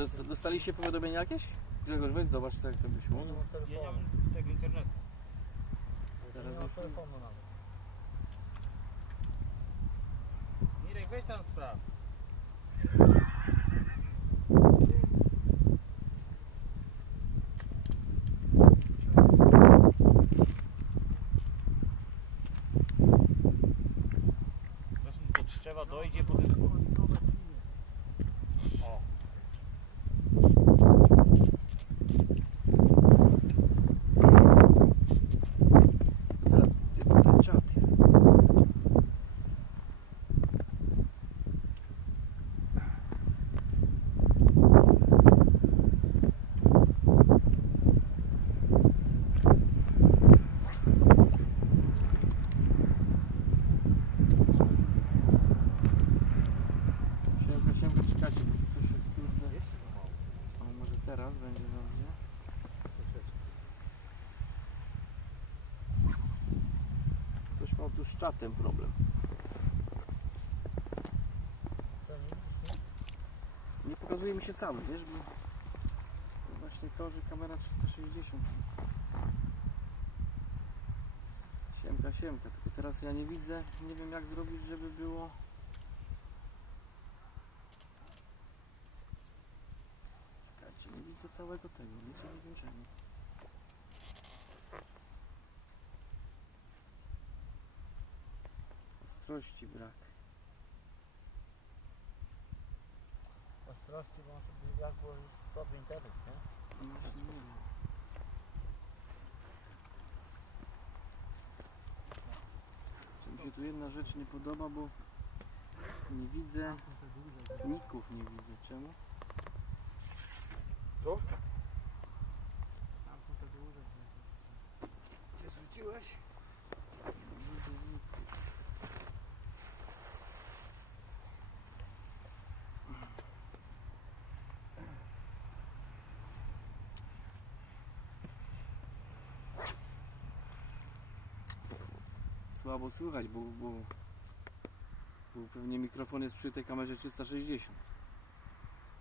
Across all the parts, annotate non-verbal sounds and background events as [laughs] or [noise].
dost- dostaliście powiadomienia jakieś? Grzegorz, weź zobacz co jak to wyszło. Nie mam Ja nie telefonu. mam tego internetu. Nie mam telefonu nawet. Mirek, weź tam spraw. Zresztą do Trzewa dojdzie, potem... O, Teraz gdzie tu ten czat jest? Siemka, siemka, czekajcie, bo tu coś jest kurde. Jest to mało. O, może teraz będzie dobrze. Troszeczkę. Czatem problem. Nie pokazuje mi się cały, wiesz, bo właśnie to, że kamera 360. Siemka, siemka, tylko teraz ja nie widzę, nie wiem jak zrobić, żeby było. Czekajcie, nie widzę całego tego, nie wiem czemu. Ostrości brak. Ostrości, bo on sobie jak było słaby internet, nie? No Właśnie nie wiem. Czy mi się tu jedna rzecz nie podoba, bo nie widzę ników, nie widzę. Czemu? Co? Tam są te duże. Gdzie rzuciłeś? Nie widzę ników. Słabo słychać, bo, bo, bo pewnie mikrofon jest przy tej kamerze 360.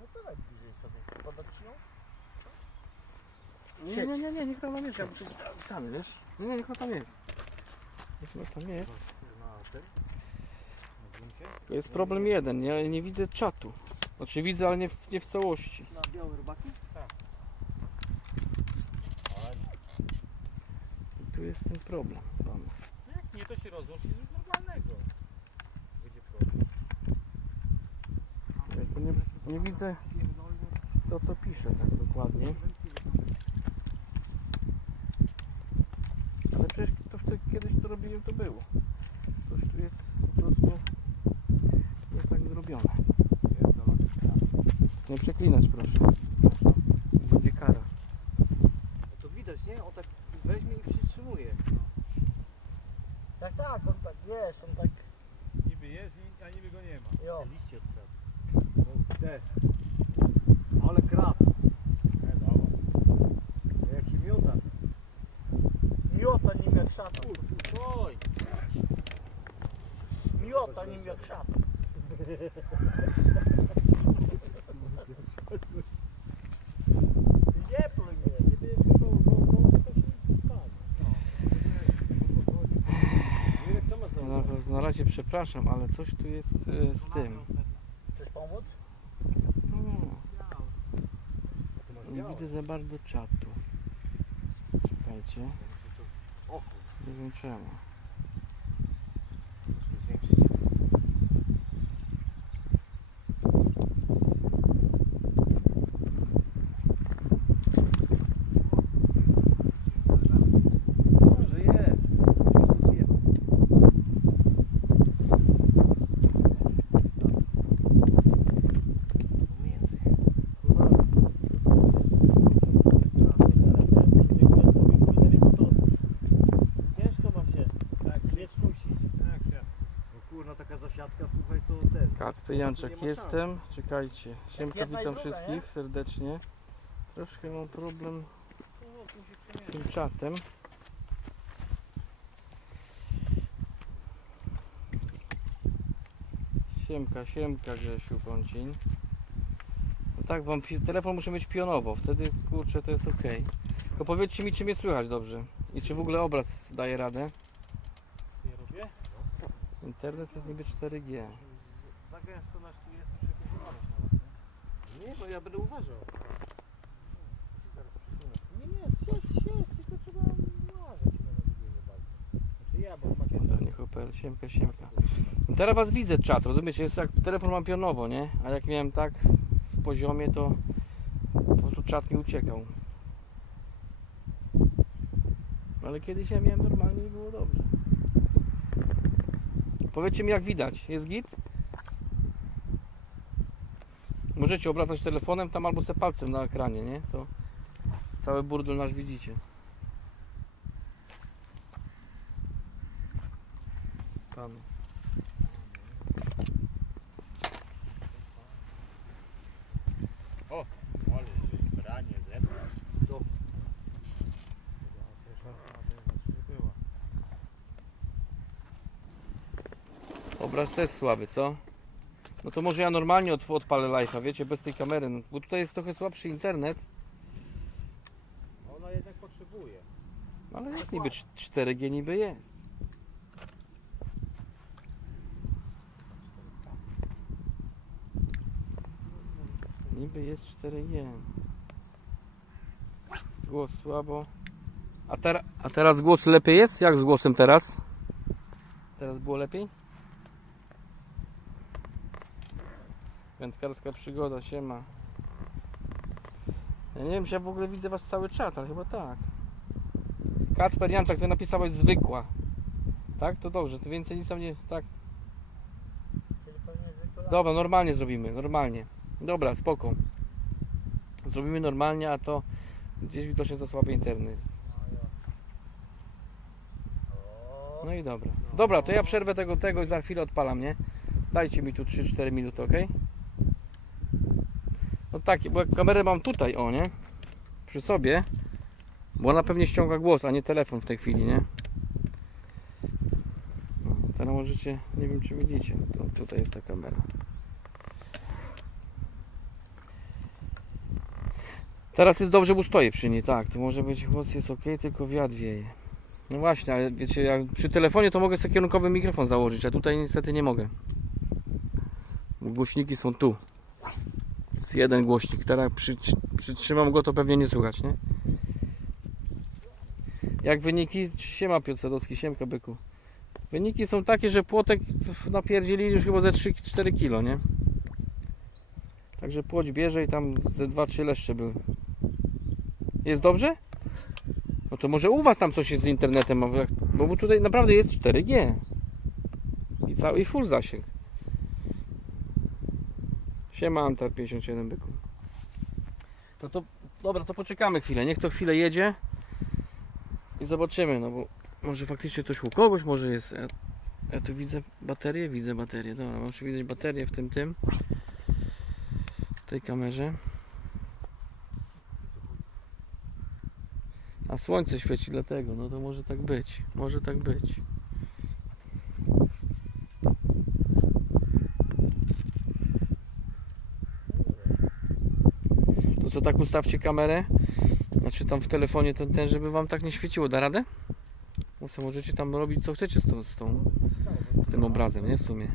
No to tak bliżej sobie. Podać ci ją? Nie, nie, nie, nie, niech tam jest, ja muszę sta- stanę, wiesz? Nie, nie, niech tam jest. Niech on tam jest. Na tym? Jest problem jeden, ja nie widzę czatu. Znaczy widzę, ale nie w, nie w całości. Na białe robaki? ale I tu jest ten problem. Nie, to się rozłącz i zrób normalnego. Będzie problem. Nie, nie widzę to, co pisze tak dokładnie. Ale przecież to wtedy kiedyś to robiłem, to było. Coś tu jest po prostu nie tak zrobione. Nie przeklinać proszę. Będzie kara. No to widać, nie? On tak weźmie i przytrzymuje. Tak, on tak, wiesz, on tak, Niby jest, a niby go nie ma. jo. Liście odpraw. Te. Ale krab. Jaki miota. Miota nim jak szata. Oj! Miota nim jak szata. [laughs] Nie pluj mnie. Nie będziesz go koło, to się stanie. Ma za No, to na razie przepraszam, ale coś tu jest e, z tym. Chcesz pomóc? No, nie widzę za bardzo czatu. Czekajcie, nie wiem czemu. Może jest. Gdzieś to zjebał. Pomiędzy. Ciężko ma się. Tak, nie skusić. Tak, tak. No kurna, taka zasiadka, słuchaj, to ma jestem. Czekajcie. Siemka, witam wszystkich serdecznie. Troszkę mam problem z tym czatem. Siemka, siemka Grzesiu Kącin. Tak, bo pi- telefon muszę mieć pionowo, wtedy kurczę to jest ok. Tylko powiedzcie mi, czy mnie słychać dobrze i czy w ogóle obraz daje radę. Internet jest niby 4G. Za gęsto nas tu jest, muszę jakoś uważać na was, nie? Nie, bo ja będę uważał. Nie, nie, siedź, siedź, tylko trzeba uważać na bardzo. Znaczy ja, bo Opel, siemka, siemka. I Teraz was widzę czat, rozumiecie? Jest jak telefon mam pionowo, nie? A jak miałem tak w poziomie, to po prostu czat mi uciekał. Ale kiedyś ja miałem normalnie i było dobrze. Powiedzcie mi jak widać, jest git? Możecie obracać telefonem tam albo se palcem na ekranie, nie? To cały burdel nasz widzicie. Pan. Ale branie, zepnę. Obraz też słaby, co? No to może ja normalnie od, odpalę live'a, wiecie, bez tej kamery, no, bo tutaj jest trochę słabszy internet, Ona jednak potrzebuje. ale jest niby cz- 4G niby jest. Niby jest 4G. Głos słabo. A, tera, a teraz głos lepiej jest? Jak z głosem teraz? Teraz było lepiej? Wędkarska przygoda, siema. Ja nie wiem, czy ja w ogóle widzę wasz cały czat, ale chyba tak. Kacper Janczak, ty napisałeś zwykła. Tak? To dobrze, to więcej nic tam nie... Tak. Dobra, normalnie zrobimy, normalnie. Dobra, spoko. Zrobimy normalnie, a to gdzieś widocznie za słaby internet jest. O, No i dobra. Dobra, to ja przerwę tego, tego i za chwilę odpalam, nie? Dajcie mi tu 3-4 minuty, ok? No tak, bo jak kamerę mam tutaj, o nie? Przy sobie, bo ona pewnie ściąga głos, a nie telefon w tej chwili, nie? No, teraz możecie, nie wiem czy widzicie, to tutaj jest ta kamera. Teraz jest dobrze, bo stoję przy niej, tak, to może być głos jest ok, tylko wiatr wieje. No właśnie, ale wiecie, ja przy telefonie to mogę sobie kierunkowy mikrofon założyć, a tutaj niestety nie mogę. Głośniki są tu. Jest jeden głośnik. Teraz przy, przytrzymam go, to pewnie nie słychać, nie? Jak wyniki? Siema Piotr Sadowski, siemka byku. Wyniki są takie, że płotek napierdzieli już chyba ze 3-4 kilo, nie? Także płoć bierze i tam ze 2-3 leszcze były. Jest dobrze? No to może u Was tam coś jest z internetem, bo tutaj naprawdę jest 4G. I cały i full zasięg. Siema Antar 57 byku. To dobra, to poczekamy chwilę. Niech to chwilę jedzie i zobaczymy, no bo może faktycznie coś u kogoś, może jest. Ja, ja tu widzę baterię, widzę baterię. Dobra, muszę widzieć baterię w tym tym. W tej kamerze. A słońce świeci dlatego, no to może tak być. Może tak być. Co tak ustawcie kamerę? Znaczy tam w telefonie ten, ten żeby wam tak nie świeciło. Da radę? No sobie możecie tam robić co chcecie z, tą, z, tą, z tym obrazem, nie? W sumie.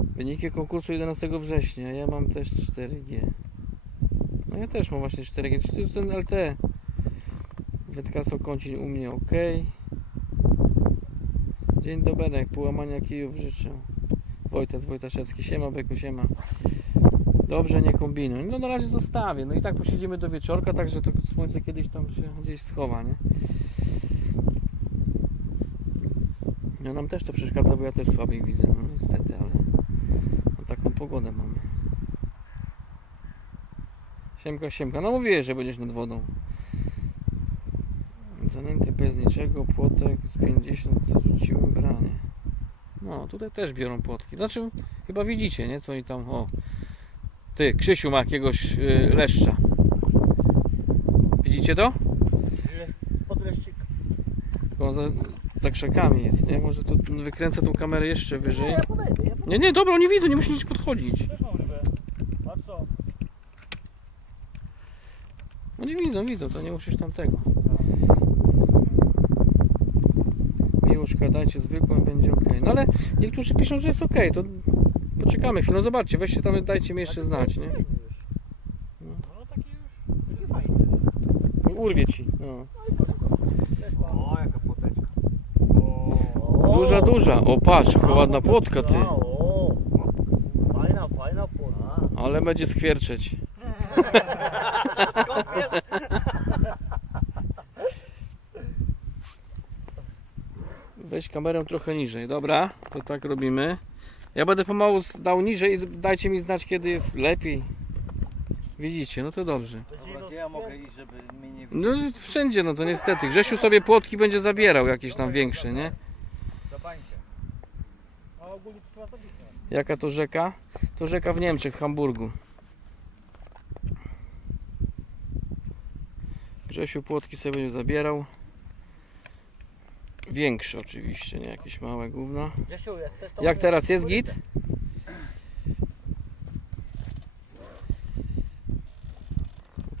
Wyniki konkursu 11 września. Ja mam też 4G. No ja też mam właśnie 4G. Czyli to jest ten LTE. Wędkarstwo u mnie ok. Dzień dobry, połamania kijów życzę. Wojtas Wojtaszewski, siema Beku, siema. Dobrze, nie kombinuj. No na razie zostawię. No i tak posiedzimy do wieczorka, także to słońce kiedyś tam się gdzieś schowa, nie? No nam też to przeszkadza, bo ja też słabiej widzę, no niestety, ale no, taką pogodę mamy. Siemka, siemka. No mówiłeś, że będziesz nad wodą. Zanęty bez niczego, płotek z 50 co rzuciłem branie. No, tutaj też biorą płotki. Znaczy, chyba widzicie, nie? Co oni tam, o. Ty, Krzysiu ma jakiegoś y, leszcza. Widzicie to? podreszczyk. Tylko za, za krzakami jest, nie? Może to wykręcę tą kamerę jeszcze wyżej. Nie. Nie, dobra, nie widzą, nie musi nic podchodzić. No nie widzą, widzą, to nie musisz tam tego. Dajcie zwykłą, będzie ok. No ale niektórzy piszą, że jest ok, to poczekamy chwilę. No zobaczcie, weźcie tam, dajcie mi jeszcze znać, nie? No taki już. Taki fajny. Urwie ci. No. O, jaka poteczka. Duża, duża. O, patrz, jaka ładna płotka, ty. Fajna, fajna płotka. Ale będzie skwierczeć. [laughs] Skąd wiesz? Weź kamerę trochę niżej, dobra? To tak robimy. Ja będę pomału dał niżej i dajcie mi znać, kiedy jest lepiej. Widzicie, no to dobrze. Dobra, gdzie ja mogę iść, żeby mnie nie No wszędzie, no to niestety. Grzesiu sobie płotki będzie zabierał jakieś tam większe, nie? Jaka to rzeka? To rzeka w Niemczech, w Hamburgu. Grzesiu płotki sobie będzie zabierał. Większe oczywiście, nie jakieś małe gówna. Grzesiu, jak teraz jest git?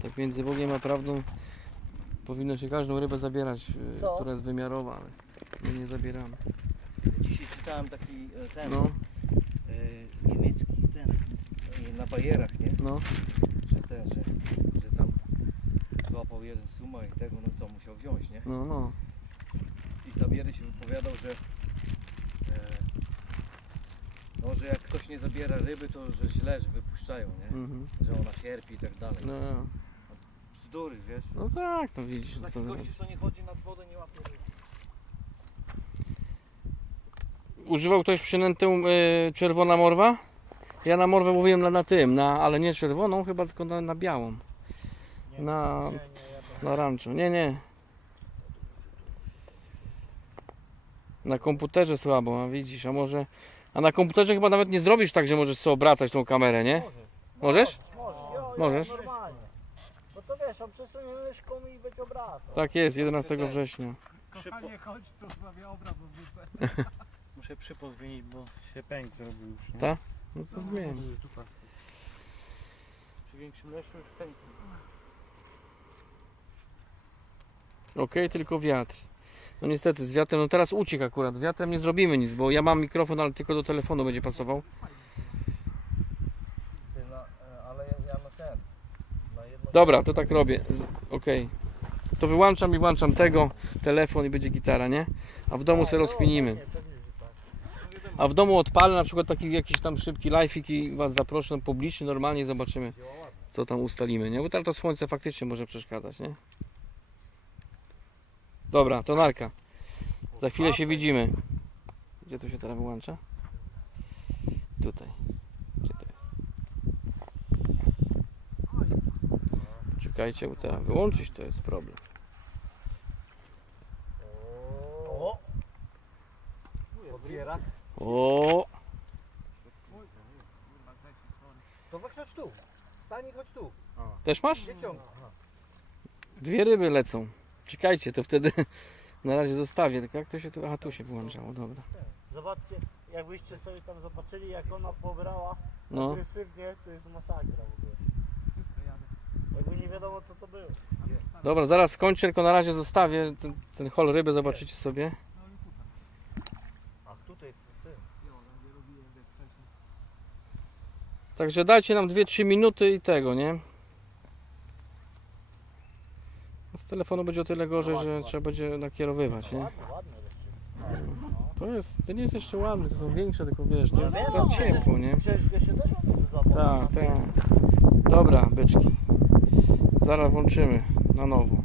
Tak między Bogiem a prawdą powinno się każdą rybę zabierać, y, Co? która jest wymiarowa, ale my nie zabieramy. Dzisiaj czytałem taki e, ten No, e, niemiecki ten e, na bajerach, nie? no, Że ten, że, że tam złapał jeden suma i tego, no co musiał wziąć, nie? no, no. I Tabiery się wypowiadał, że e, no, że jak ktoś nie zabiera ryby, to że źle, że wypuszczają, nie? Mhm. Że ona cierpi i tak dalej. No. Bzdury, wiesz? no tak, to widzisz. Taki Co gościu, co nie chodzi nad wodę, nie łapie ryby. Używał ktoś przynętę y, czerwona morwa? Ja na morwę mówiłem na, na tym, na, ale nie czerwoną, chyba tylko na, na białą. Nie, Na, nie, nie, ja na rancho. Nie, nie. Na komputerze słabo, a widzisz, a może... A na komputerze chyba nawet nie zrobisz tak, że możesz sobie obracać tą kamerę, nie? Możesz? Możesz, jo, Możesz? normalnie. No to wiesz, on przesunie myszką i będzie obracał. Tak jest, 11 września. Kochanie, chodź, to sobie obraz odwrócę. [laughs] Muszę przypał zmienić, bo się pęk zrobił już. Nie? Tak? No to zmień. Przy większym leszczu już pęk. Okej, tylko wiatr. No niestety z wiatrem, no teraz uciekł akurat. Wiatrem nie zrobimy nic, bo ja mam mikrofon, ale tylko do telefonu będzie pasował. Na, e, Dobra, to tak robię. Okej. To wyłączam i włączam tego, telefon i będzie gitara, nie? A w domu sobie rozkminimy. Tak, tak. A w domu odpalę na przykład taki jakiś tam szybki live'ik i was zaproszę publicznie, normalnie zobaczymy co tam ustalimy, nie? Bo teraz to słońce faktycznie może przeszkadzać, nie? Dobra, to narka. Za chwilę się widzimy. Gdzie to się teraz wyłącza? Tutaj. Gdzie to jest? Czekajcie, bo teraz wyłączyć to jest problem. O! Odbiera. O, To weź chodź tu. Stań i chodź tu. też masz? Gdzie ciąg? Dwie ryby lecą. Czekajcie, to wtedy [laughs] na razie zostawię. Tylko jak to się tu. Aha, tu się wyłączało, dobra. Zobaczcie, jakbyście sobie tam zobaczyli jak ona pobrała No. agresywnie, to jest masakra w ogóle. Jakby nie wiadomo co to było. Dobra, zaraz skończę, tylko na razie zostawię ten, ten hol ryby, zobaczycie sobie. A tutaj w tym. Także dajcie nam 2-3 minuty i tego, nie? Z telefonu będzie o tyle gorzej, No ładnie, że ładnie. trzeba będzie nakierowywać, nie? Ładnie, ładnie. To jest, to nie jest jeszcze ładne, to są większe, tylko wiesz, to No jest za ciepło, nie? Tak, tak. Dobra, byczki. Zaraz włączymy na nowo.